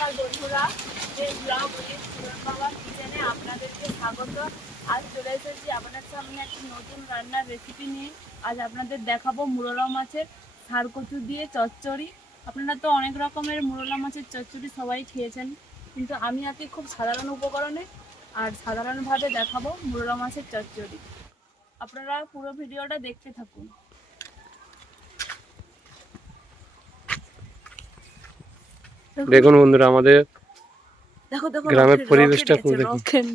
নমস্কার বন্ধুরা, blog with সুরন বাবা কিচেনে আপনাদেরকে স্বাগত। আজ চলে এসেছি আপনাদের সামনে একটি নতুন রান্নার রেসিপি নিয়ে। আজ আপনাদের দেখাবো মুরলা মাছের ষাঁড়কচু দিয়ে চচ্চড়ি। আপনারা তো অনেক রকমের মুরলা মাছের চচ্চড়ি সবাই খেয়েছেন, কিন্তু আমি আজকে খুব সাধারণ উপকরণে আর সাধারণভাবে দেখাবো মুরলা মাছের চচ্চড়ি। আপনারা পুরো ভিডিওটা দেখতে থাকুন। দেখুন বন্ধুরা, আমাদের দেখো দেখো গ্রামের পরিবেশটা খুব দেখুন।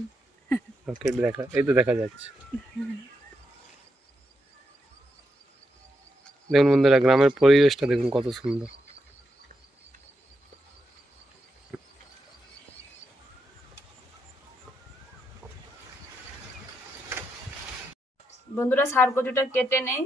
রকেট দেখা, এই তো দেখা যাচ্ছে। দেখুন বন্ধুরা, গ্রামের পরিবেশটা দেখুন কত সুন্দর। বন্ধুরা, ষাঁড়কচুটা কেটে নেই।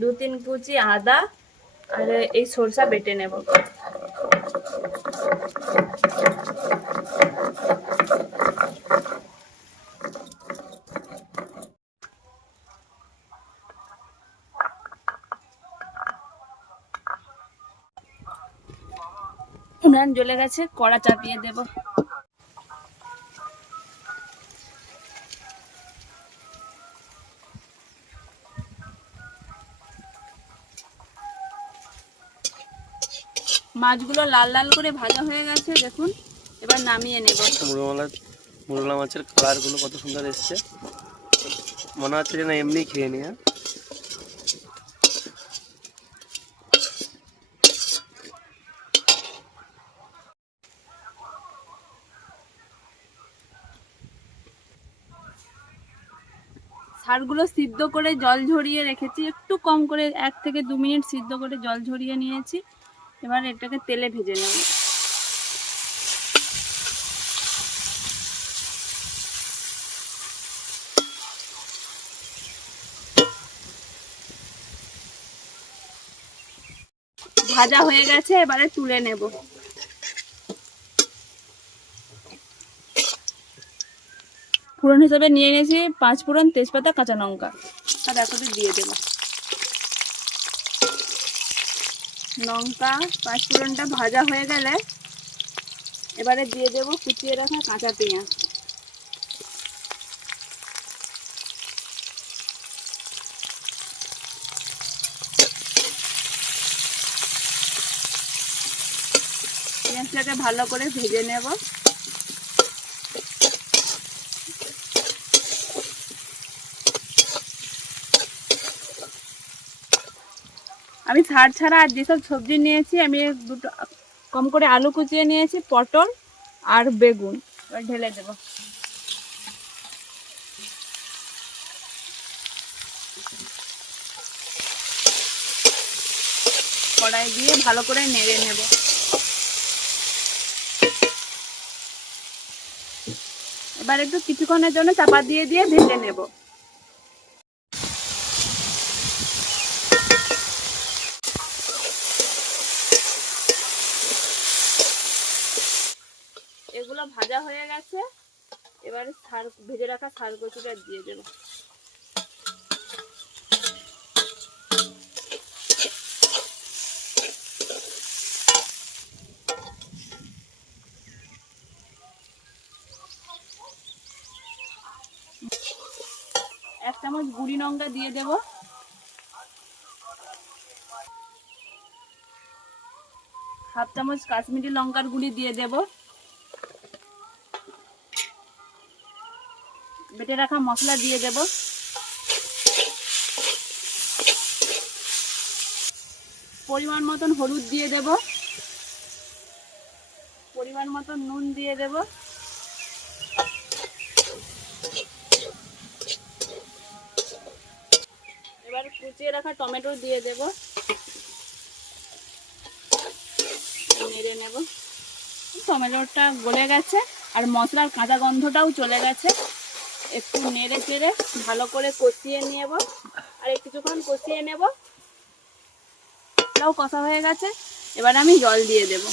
দু তিন কুচি আদা আর এই সরষা বেটে নেব। উনান জ্বলে গেছে, কড়া চাপিয়ে দেব। মাছগুলো লাল লাল করে ভাজা হয়ে গেছে, দেখুন। এবার নামিয়ে নেব। মুরলা মাছের কালার গুলো কত সুন্দর এসছে, মনে হচ্ছে যেন এমনি খেয়ে নিয়ে। ষাঁড়গুলো সিদ্ধ করে জল ঝরিয়ে রেখেছি, একটু কম করে 1 থেকে 2 মিনিট সিদ্ধ করে জল ঝরিয়ে নিয়েছি। এবার এটাকে তেলে ভেজে নেব। ভাজা হয়ে গেছে, এবারে তুলে নেব। ফোড়ন হিসেবে নিয়ে নিয়েছি 5 ফোড়ন, তেজপাতা, কাঁচা লঙ্কা, আর একসাথে দিয়ে দেব। লঙ্কা 5 ফোড়নটা ভাজা হয়ে গেলে এবারে দিয়ে দেব কুচিয়ে রাখা কাঁচা পেঁয়াজ। পেঁয়াজটাকে ভালো করে ভেজে নেব। আমি ষাঁড় ছাড়া আর যেসব সবজি নিয়েছি, আমি দুটো কম করে আলু কুচিয়ে নিয়েছি, পটল আর বেগুন। এবার ঢেলে দেব। কড়াই দিয়ে ভালো করে নেড়ে নেব। এবার একটু কিছুক্ষণের জন্য চাপা দিয়ে দিয়ে ভেজে নেব। এগুলো ভাজা হয়ে গেছে, এবারে ভেজে রাখা ষাঁড়কচুটা দিয়ে দেব। এক চামচ গুঁড়ি লঙ্কা দিয়ে দেব। হাফ চামচ কাশ্মীরি লঙ্কার গুঁড়ি দিয়ে দেব। বেটে রাখা মশলা দিয়ে দেব। পরিমাণ মতন হলুদ দিয়ে দেব। পরিমাণ মতন নুন দিয়ে দেব। কুচিয়ে রাখা টমেটো দিয়ে দেব, নেড়ে নেব। টমেটোটা গলে গেছে আর মশলার কাঁচা গন্ধটাও চলে গেছে। একটু নেড়ে চেড়ে ভালো করে কষিয়ে নেব, আর কিছুক্ষণ কষিয়ে নেব। এটাও কষা হয়ে গেছে, এবার আমি জল দিয়ে দেব।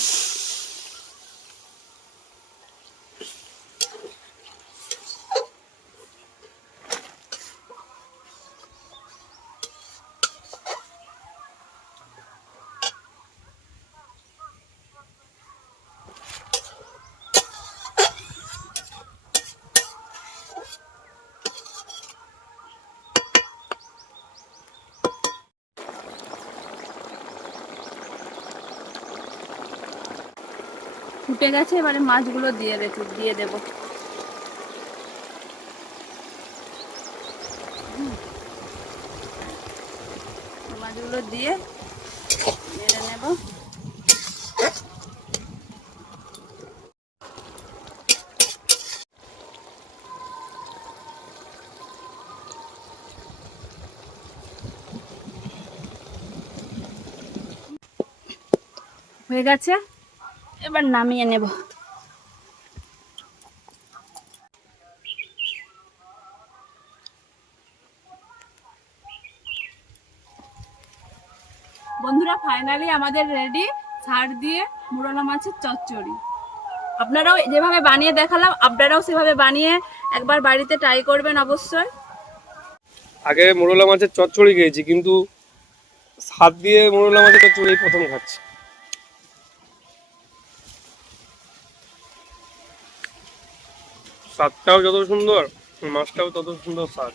ফুটে গেছে, এবারে মাছগুলো দিয়ে দেব। মাছগুলো দিয়ে নেড়ে নেব। হয়ে গেছে, এবার নামিয়ে নেব। বন্ধুরা, ফাইনালি আমাদের রেডি ছাড় দিয়ে মুরলা মাছের চচ্চড়ি। আপনারাও যেভাবে বানিয়ে দেখালাম, আপনারাও সেভাবে বানিয়ে একবার বাড়িতে ট্রাই করবেন অবশ্যই। আগে মোরলা মাছের চচ্চড়ি খেয়েছি, কিন্তু হাত দিয়ে মোরলা মাছের চচ্চড়ি এই প্রথম খাচ্ছি। স্বাদটাও যত সুন্দর, মাছটাও তত সুন্দর স্বাদ।